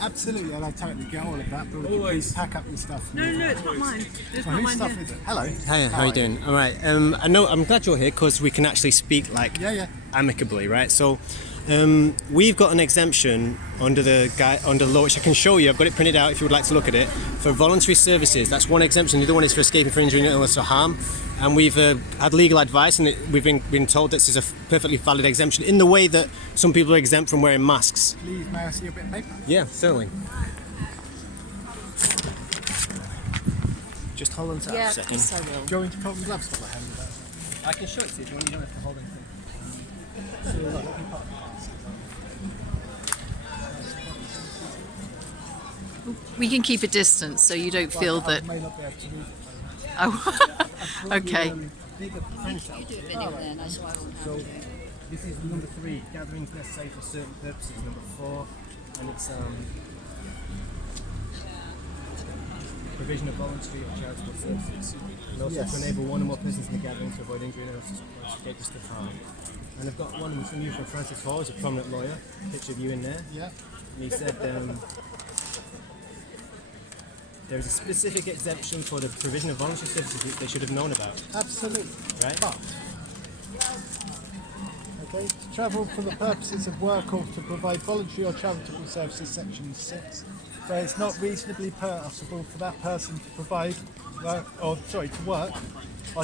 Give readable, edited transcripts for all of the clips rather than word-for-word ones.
Absolutely, and I totally get all of that. But would you please pack up your stuff? No, it's not mine. It's not Whose mine stuff here. is it? Hello. Hi, how are you doing? All right. I know. I'm glad you're here because we can actually speak like amicably, right? So, we've got an exemption under the law, which I can show you. I've got it printed out if you would like to look at it, for voluntary services. That's one exemption. The other one is for escaping from injury, illness, or harm. And we've had legal advice, and we've been told this is a perfectly valid exemption in the way that some people are exempt from wearing masks. Please, may I see a bit of paper? Yeah, certainly. Just hold on to that for a second. Yes, I will. Do you want me to put on gloves while I hand it over? I can show it to you if you want. You don't have to hold anything. We can keep a distance so you don't feel that. I may not be able to read it. Oh, okay. Bigger print out. You do a video then, so I won't have to. This is number 3, gatherings necessary for certain purposes. Number 4, and it's provision of voluntary or charitable services. And also to enable one or more persons in the gathering to avoid injury and escape risk of harm. And I've got one from you from Francis Hall, who's a prominent lawyer. Picture of you in there. Yeah. And he said there is a specific exemption for the provision of voluntary services that they should have known about. Absolutely. Right. But, okay, to travel for the purposes of work or to provide voluntary or charitable services, section 6. So it's not reasonably possible for that person to provide, to work, or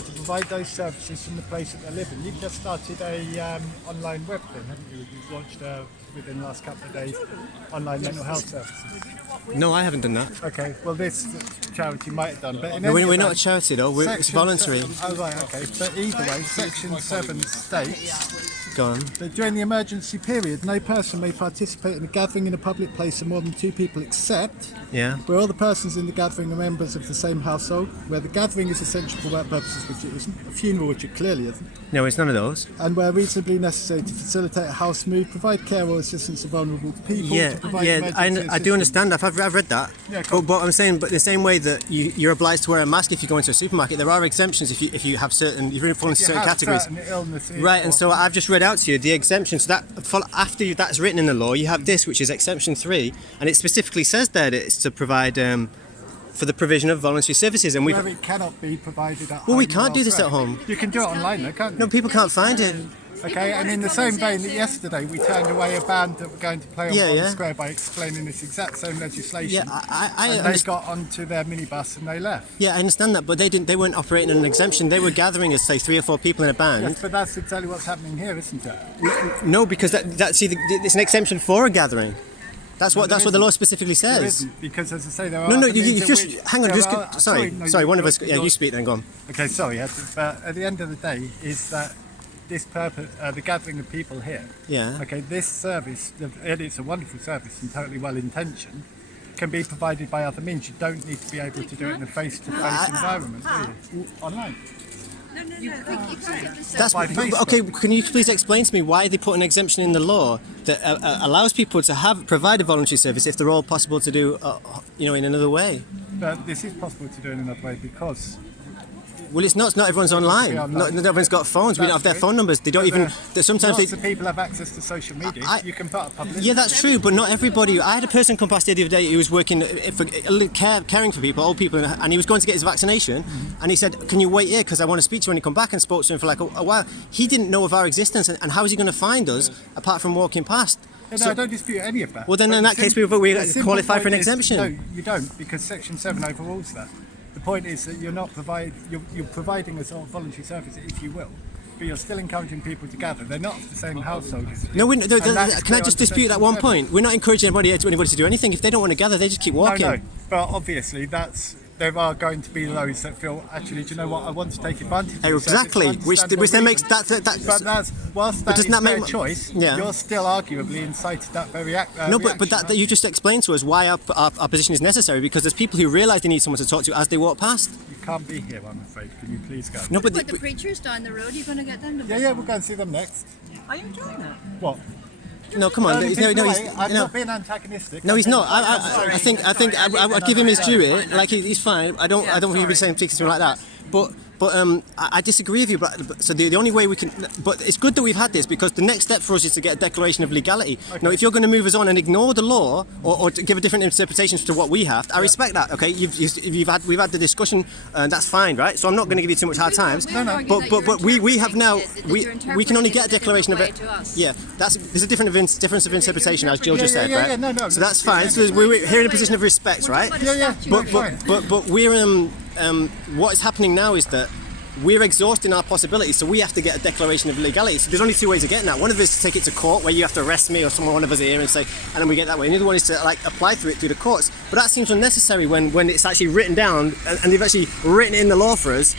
to provide those services from the place that they live in. You've just started a online web thing, haven't you? You've launched within the last couple of days online mental health services. No, I haven't done that. Okay, well this charity might have done, but in No, any we're not a event, charity though. It's Section voluntary. 7 oh right, okay. But either way, section 7 states Go on. that during the emergency period, no person may participate in a gathering in a public place of more than 2 people except Yeah. where all the persons in the gathering are members of the same household, where the gathering is essential for work purposes, which it isn't, a funeral, which it clearly isn't, No, it's none of those. and where reasonably necessary to facilitate a house move, provide care or assistance to vulnerable people, Yeah, to provide I emergency do assistance. understand that. I've read that. Yeah, cool. But I'm saying, but the same way that you're obliged to wear a mask if you go into a supermarket, there are exemptions if you have certain, if you fall into You certain have categories. certain illnesses Right, and or- so I've just read out to you the exemption. So that after that's written in the law, you have this, which is exemption 3, and it specifically says there that it's to provide for the provision of voluntary services. And where it cannot be provided at home. well, we can't do or this at elsewhere. home. You can do it online though, can't you? No, people can't find it. Okay, and in the same vein that yesterday we turned away a band that were going to play on Yeah, Bonn yeah. Square by explaining this exact same legislation. Yeah, I and they understand. got onto their minibus and they left. Yeah, I understand that, but they weren't operating an exemption. They were gathering as say 3 or 4 people in a band. Yes, but that's exactly what's happening here, isn't it? No, because it's an exemption for a gathering. That's what the law specifically There says. isn't, because as I say, there are. No, other you means at just which hang on. there Just are- sorry. One of us. Yeah, you speak then. Go on. Okay, sorry, but at the end of the day, is that this purpose, the gathering of people here. Yeah. Okay, this service, and it's a wonderful service and totally well intentioned, can be provided by other means. You don't need to be able to do it in a face-to-face environment, do you? Online. That's By Facebook. okay. Can you please explain to me why they put an exemption in the law that allows people to provide a voluntary service if they're all possible to do, in another way? But this is possible to do in another way because Well, it's not. Not everyone's online. Yeah, I'm Not not. everyone's got phones. We don't have their That's phone numbers. They don't But even. Sometimes lots they. of people have access to social media. You can put a public. Yeah, that's true, but not everybody. I had a person come past here the other day who was working for caring for people, old people, and he was going to get his vaccination, and he said, "Can you wait here because I want to speak to you?" And he come back and spoke to him for like a while. He didn't know of our existence, and how is he going to find us apart from walking past? No, I don't dispute any of that. Well, then But in the that case, sim- we the simple qualify for an point is- exemption. No, you don't, because Section 7 overrules that. The point is that you're providing a sort of voluntary service, if you will, but you're still encouraging people to gather. They're not of the same household. No, And that is can I clear just under dispute that Section one 7. point? We're not encouraging anybody to do anything. If they don't want to gather, they just keep walking. No, but obviously there are going to be those that feel, actually, do you know what, I want to take advantage of this service, Exactly, I which understand then the makes reason. that. But that's, whilst that doesn't is that make their mo- choice, Yeah. you're still arguably incited that very act. No, but that you just explained to us why our position is necessary, because there's people who realise they need someone to talk to as they walk past. You can't be here, I'm afraid. Can you please go? No, but But the preachers down the road, you're going to get them to Yeah, we'll go and see them next. Are you enjoying that? What? no, come on, Turning no, people he's away? I'm no. not being antagonistic. No, he's I'm not. being- I think I'd give him his due. Like he's fine. I don't think he'd be saying things to him like that. But But I disagree with you. But so the only way we can, but it's good that we've had this because the next step for us is to get a declaration of legality. Okay. Now, if you're going to move us on and ignore the law or to give a different interpretation to what we have, I respect that. Okay, we've had the discussion, and that's fine, right? So I'm not going to give you too much hard times. But we have now we can only get a declaration of it. Yeah, there's a difference of interpretation, as Jill just said, right? No. So that's fine. So we're here in a position of respect, right? But we're what is happening now is that we're exhausting our possibilities, so we have to get a declaration of legality. So there's only two ways of getting that. One of us is to take it to court, where you have to arrest me or one of us here and say, and then we get that way. And the other one is to like apply through the courts. But that seems unnecessary when it's actually written down and they've actually written it in the law for us.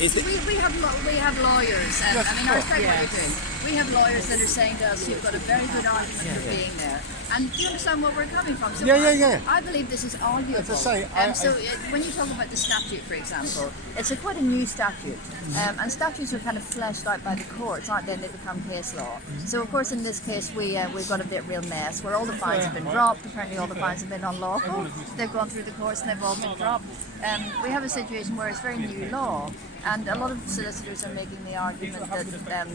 We have lawyers. I respect what you're doing. We have lawyers that are saying to us, you've got a very good argument for being there. And do you understand where we're coming from? So I believe this is arguable. As I say, when you talk about the statute, for example, it's quite a new statute. And statutes are kind of fleshed out by the courts, aren't they? And they become case law. So, of course, in this case, we've got a real mess where all the fines have been dropped. Apparently, all the fines have been unlawful. They've gone through the courts and they've all been dropped. We have a situation where it's very new law. And a lot of solicitors are making the argument that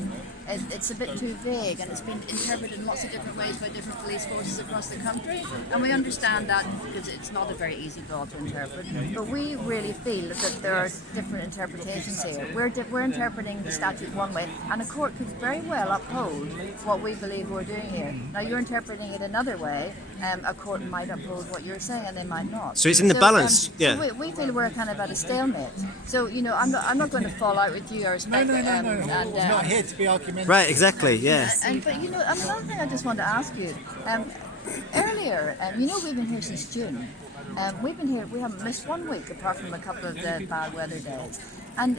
it's a bit too vague and it's been interpreted in lots of different ways by different police forces across the country. And we understand that because it's not a very easy law to interpret. But we really feel that there are different interpretations here. We're interpreting the statute one way, and a court could very well uphold what we believe we're doing here. Now, you're interpreting it another way. A court might uphold what you're saying and they might not. So it's in the balance, yeah. So we feel we're kind of at a stalemate. So, I'm not going to fall out with you or respect. No. We're not here to be argumentative. Right, exactly, yes. But another thing I just want to ask you. Earlier, we've been here since June. We've been here. We haven't missed 1 week apart from a couple of the bad weather days. And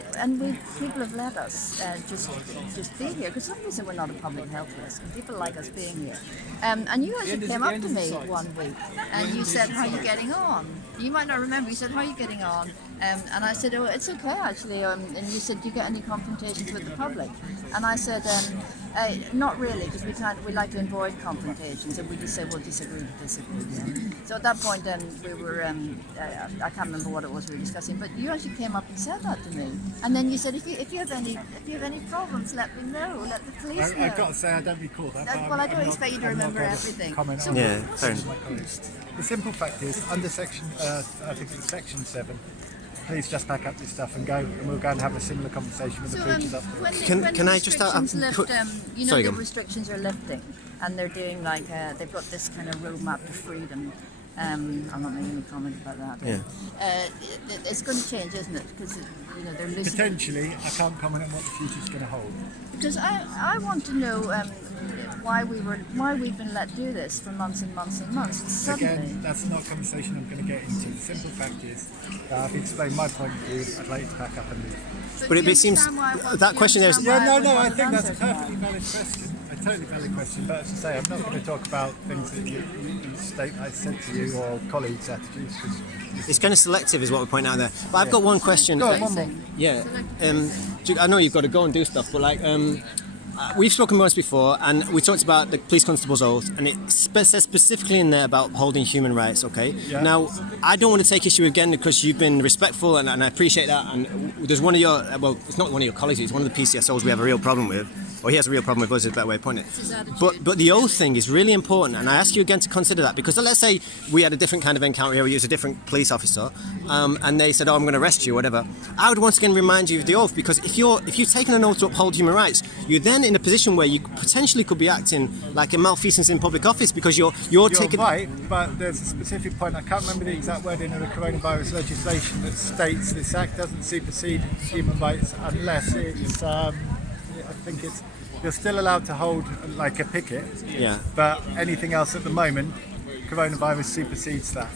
people have let us just be here because some reason we're not a public health risk and people like us being here. And you actually came up to me 1 week and you said, "How are you getting on?" You might not remember. You said, "How are you getting on?" And I said, "Oh, it's okay actually." And you said, "Do you get any confrontations with the public?" And I said, "Not really, because we like to avoid confrontations, and we just say we'll disagree to disagree." Yeah. So at that point, then we were I can't remember what it was we were discussing, but you actually came up and said that to me, and then you said, "If you have any problems, let me know. Let the police know." I've got to say I don't recall that. Well, I don't expect you to remember everything. So Yeah, fair enough. The simple fact is, under section, I think it's section 7. Please just pack up your stuff and go, and we'll go and have a similar conversation with the preachers up there. Can I just the restrictions are lifting, and they're doing they've got this kind of roadmap to freedom. I'm not making any comment about that. Yeah. It's going to change, isn't it? Because they're loosening. Potentially, I can't comment on what the future's going to hold. Because I want to know why we've been let do this for months and months and months. Suddenly. Again, that's not a conversation I'm going to get into. The simple fact is, I've explained my point of view. I'd like to pack up and leave. But it seems that question is. I think that's a perfectly valid question. A totally valid question. But as I say, I'm not going to talk about things that you state I said to you or colleagues' attitudes. It's kind of selective, is what we're pointing out there. But I've got one question. Go on, one more. Yeah. I know you've got to go and do stuff, but we've spoken once before, and we talked about the police constable's oath, and it says specifically in there about upholding human rights. Okay. Yeah. Now, I don't want to take issue again because you've been respectful, and I appreciate that. And there's one of your, it's not one of your colleagues; it's one of the PCSOs we have a real problem with. Or he has a real problem with us, is a better way of putting it. But the oath thing is really important, and I ask you again to consider that, because let's say we had a different kind of encounter here, we used a different police officer, and they said, "Oh, I'm going to arrest you," or whatever. I would once again remind you of the oath, because if you've taken an oath to uphold human rights, you're then in a position where you potentially could be acting like a malfeasance in public office, because you're taking. Right, but there's a specific point. I can't remember the exact wording of the coronavirus legislation that states this act doesn't supersede human rights unless it's. I think it's. You're still allowed to hold like a picket, Yeah. But anything else at the moment, coronavirus supersedes that.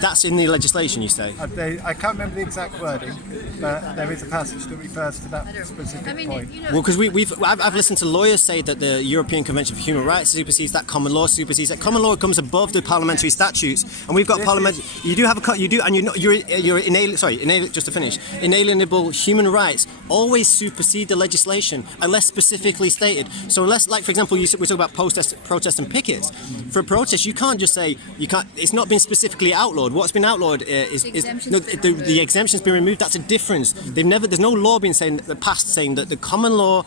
That's in the legislation, you say? I can't remember the exact wording, but there is a passage that refers to that specific point. Well, because I've listened to lawyers say that the European Convention for Human Rights supersedes that, common law supersedes that. Common law comes above the parliamentary statutes, and we've got parliament. Just to finish, inalienable human rights always supersede the legislation unless specifically stated. So unless, like for example, we talk about protest and pickets. For a protest, you can't just say you can't. It's not been specifically specifically outlawed. What's been outlawed is exemption's been the exemption's been removed. That's a difference. There's no law being passed saying that the common law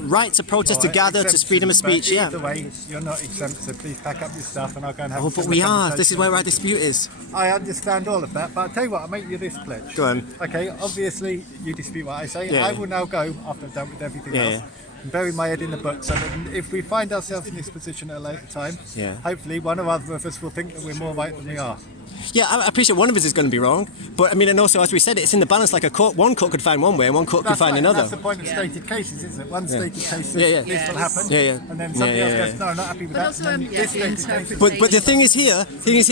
right to protest, to gather, to freedom of speech. Either way, you're not exempt, so please pack up your stuff and I'll go and have. Oh, but we are. This is where our dispute is. I understand all of that, but I'll tell you what, I'll make you this pledge. Go on. Okay, obviously you dispute what I say. Yeah. I will now go after I'm done with everything Yeah, else. yeah. And bury my head in the book, so that if we find ourselves in this position at a later time, Yeah. hopefully one or other of us will think that we're more right than we are. Yeah, I appreciate one of us is going to be wrong, but I mean, and also as we said, it's in the balance. Like a court, one court could find one way, and one court could find right, another. That's the point of stated cases, isn't it? One stated case says Yeah. this will happen, Yeah. and then somebody else Yeah. goes, no, I'm not happy with But that. also, and then this stated case is- But the thing is here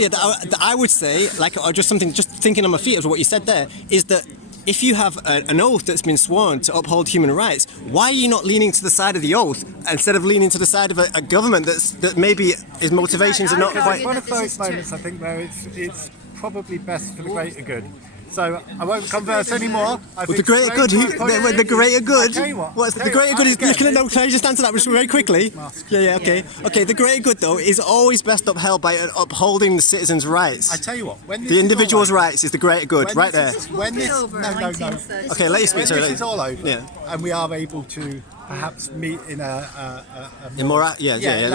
that I would say, like, or just thinking on my feet of what you said there, is that if you have an oath that's been sworn to uphold human rights, why are you not leaning to the side of the oath instead of leaning to the side of a government that maybe his motivations are not I quite. It's one of that this those is moments, I think, where it's probably best for the greater good. So I won't converse anymore. But the greater good, the greater good. I'll tell you what, What's I'll the tell greater you good? what, Can I just answer that very quickly? Yeah, okay. Okay, the greater good though is always best upheld by upholding the citizens' rights. I tell you what, when this The is all individual's over- rights is the greater good, when right this there. is- When this, over no. 1930. Okay, let you speak. When Sorry, this is all over, Yeah. and we are able to perhaps meet in a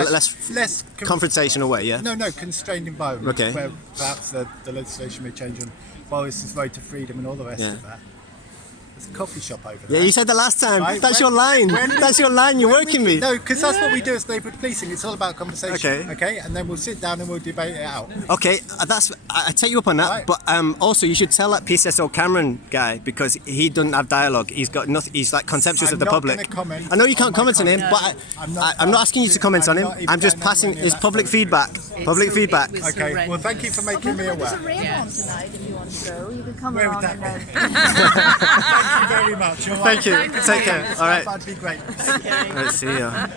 less confrontational way, yeah. No, constrained environment. Okay. Where perhaps the legislation may change on Boris's road to freedom and all the rest Yeah. of that. There's a coffee shop over Yeah, there. you said that last time. Right, That's when- your line. when- That's your line. You're working me. No, because that's what we do as neighbourhood policing. It's all about conversation. Okay. Okay, and then we'll sit down and we'll debate it out. Okay, I take you up on that. Right. But also, you should tell that PCSO Cameron guy because he doesn't have dialogue. He's got nothing. He's like contemptuous I'm of the not public. gonna comment I know you can't on my comment on him, comment. but I'm not asking you to comment on him. I'm not even I'm just going passing anywhere near his that public point. feedback. Public It's feedback. it was Okay, well, horrendous. thank you for making me There's aware. a rave on tonight if you want to go. You can come Where would along that and be? Thank you very much. You're Thank you. welcome. Take care. All right. That'd be great. All right. See ya.